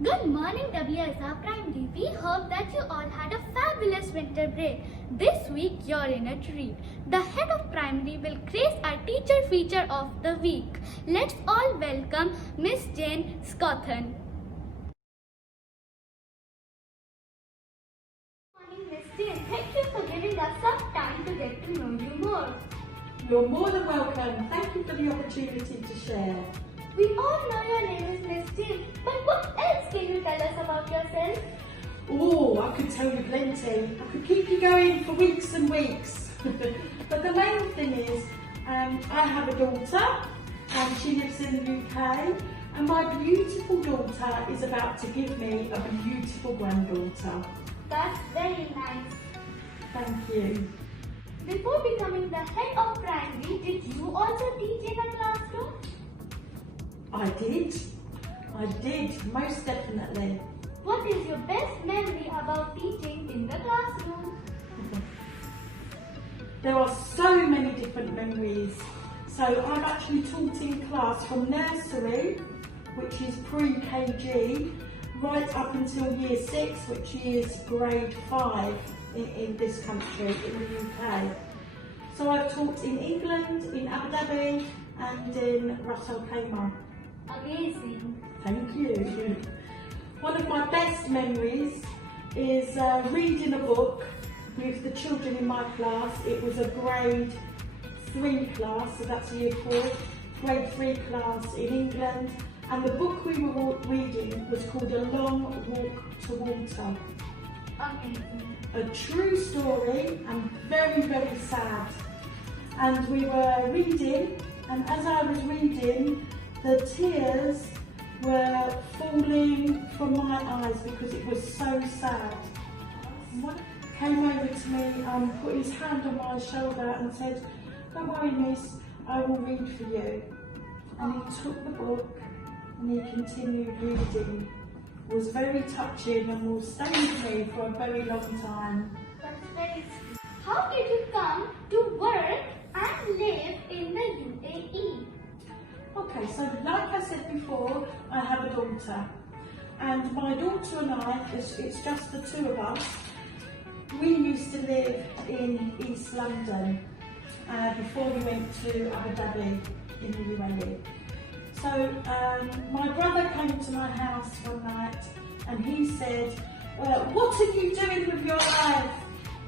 Good morning, WSR Primary. We hope that you all had a fabulous winter break. This week, you're in a treat. The head of primary will grace our teacher feature of the week. Let's all welcome Miss Jane Scothan. Good morning, Miss Jane. Thank you for giving us some time to get to know you more. You're more than welcome. Thank you for the opportunity to share. We all know your name is Miss Jane, but what else can you tell us about yourself? Oh, I could tell you plenty. I could keep you going for weeks and weeks. But the main thing is, I have a daughter and she lives in the UK, and my beautiful daughter is about to give me a beautiful granddaughter. That's very nice. Thank you. Before becoming the head of primary, did you also teach in a classroom? I did, most definitely. What is your best memory about teaching in the classroom? There are so many different memories. So I've actually taught in class from nursery, which is pre-KG, right up until year 6, which is grade 5 in this country, in the UK. So I've taught in England, in Abu Dhabi and in Ras Al Khaimah. Amazing. Thank you. One of my best memories is reading a book with the children in my class. It was a grade 3 class, so that's year 4, grade 3 class in England. And the book we were reading was called A Long Walk to Water. Amazing. A true story and very, very sad. And we were reading, and as I was reading, the tears were falling from my eyes because it was so sad. One came over to me, put his hand on my shoulder and said, "Don't worry, miss, I will read for you." And he took the book and he continued reading. It was very touching and will stay with me for a very long time. That's very sweet. How did you come to work and live in the UAE? Okay, so like I said before, I have a daughter, and my daughter and I, it's just the two of us. We used to live in East London before we went to Abu Dhabi in the UAE. So my brother came to my house one night and he said, "What are you doing with your life?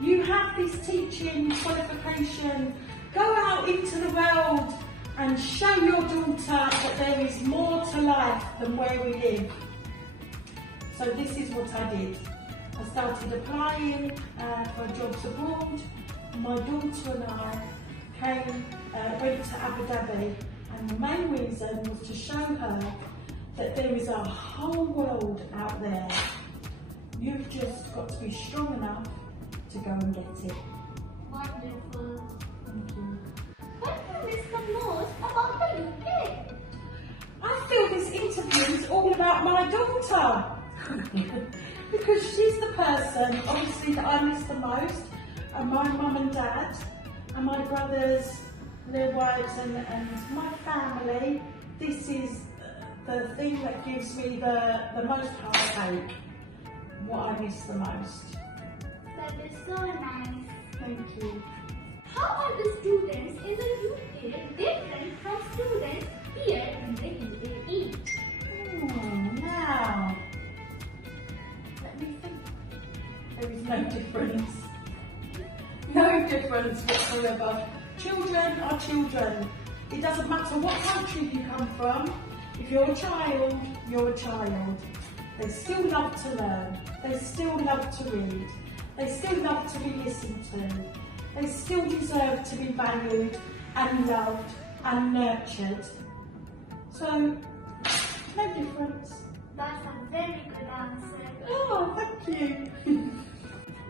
You have this teaching qualification. Go out into the world and show your daughter that there is more to life than where we live." So this is what I did. I started applying for jobs abroad. My daughter and I went to Abu Dhabi, and the main reason was to show her that there is a whole world out there. You've just got to be strong enough to go and get it. Wonderful. Thank you. What do you miss the most about the UK? I feel this interview is all about my daughter. Because she's the person, obviously, that I miss the most, and my mum and dad, and my brothers, their wives, and my family. This is the thing that gives me the most heartache, what I miss the most. That is so nice. Thank you. How are the students in the UK different from students here in the UAE? Now, let me think. There is no difference. No difference whatsoever. Children are children. It doesn't matter what country you come from. If you're a child, you're a child. They still love to learn. They still love to read. They still love to be listened to. They still deserve to be valued and loved and nurtured. So, no difference. That's a very good answer. Oh, thank you.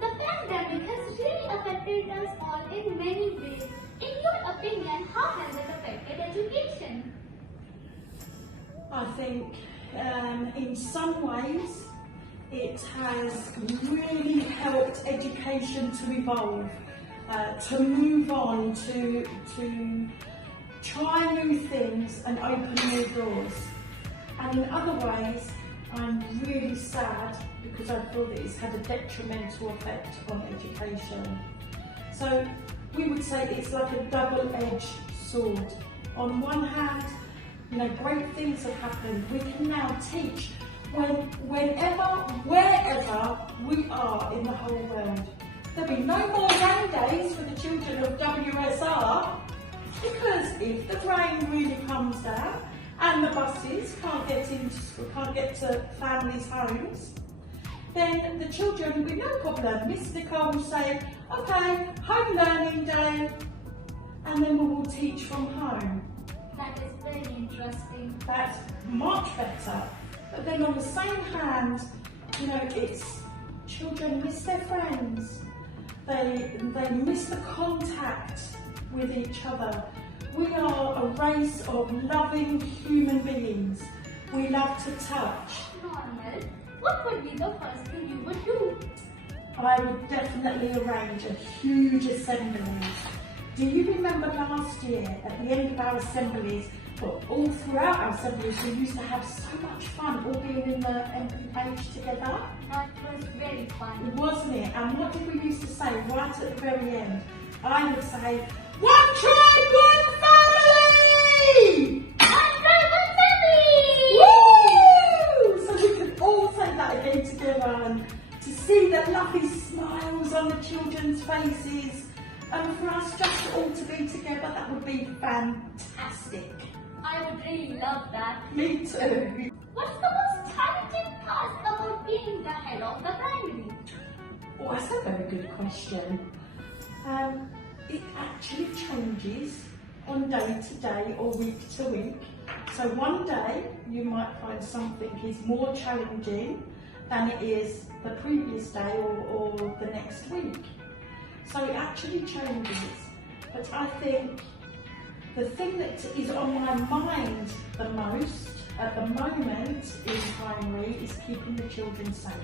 The pandemic has really affected us all in many ways. In your opinion, how has it affected education? I think in some ways it has really helped education to evolve, to move on, to try new things and open new doors. And in other ways, I'm really sad because I feel that it's had a detrimental effect on education. So we would say it's like a double-edged sword. On one hand, you know, great things have happened. We can now teach whenever, wherever we are in the whole world. There'll be no more rain days for the children of WSR, because if the rain really comes down and the buses can't get to families' homes, then the children will be no problem. Miss Nicole will say, okay, home learning day, and then we will teach from home. That is very interesting. That's much better. But then on the same hand, you know, it's children miss their friends. They miss the contact with each other. We are a race of loving human beings. We love to touch. Normal, what would be the first thing you would do? I would definitely arrange a huge assembly. Do you remember last year at the end of our assemblies, well, all throughout our assemblies, we used to have so much fun all being in the MP page together? That was very fun. Wasn't it? And what did we used to say right at the very end? I would say, one tribe, one family! One tribe, one family! Woo! So we could all say that again together, and to see the lovely smiles on the children's faces, and for us just all to be together, that would be fantastic. I would really love that. Me too. What's the most challenging task about being the head of the primary? Oh, that's a very good question. It actually changes on day to day or week to week. So one day you might find something is more challenging than it is the previous day or the next week. So it actually changes. But I think the thing that is on my mind the most at the moment in primary is keeping the children safe.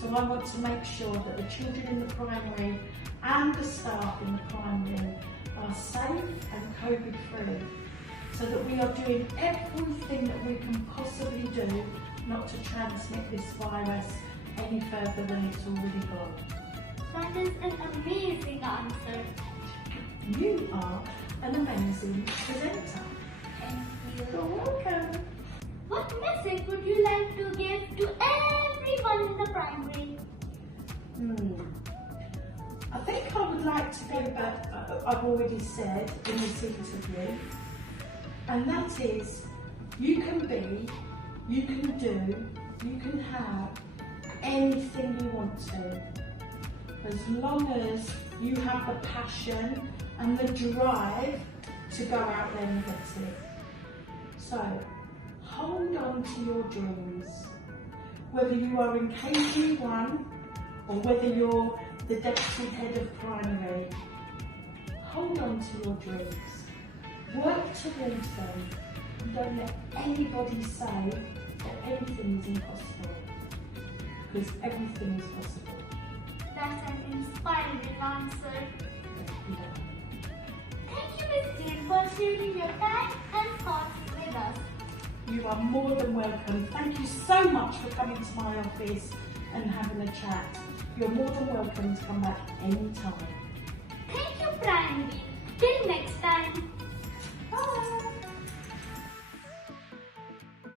So I want to make sure that the children in the primary and the staff in the primary are safe and COVID free, so that we are doing everything that we can possibly do not to transmit this virus any further than it's already gone. That is an amazing answer. You are an amazing presenter. Thank you. You're welcome. What message would you like to give to everyone in the primary? I think I would like to go back, I've already said in this interview, and that is, you can be, you can do, you can have anything you want to, as long as you have the passion and the drive to go out there and get it. So, hold on to your dreams. Whether you are in KG1 or whether you're the deputy head of primary, hold on to your dreams. Work towards them. And don't let anybody say that anything is impossible, because everything is possible. That's an inspiring answer. Yeah. Thank you, Miss Jane, for sharing your time and thoughts with us. You are more than welcome. Thank you so much for coming to my office and having a chat. You're more than welcome to come back anytime. Thank you, primary. Till next time.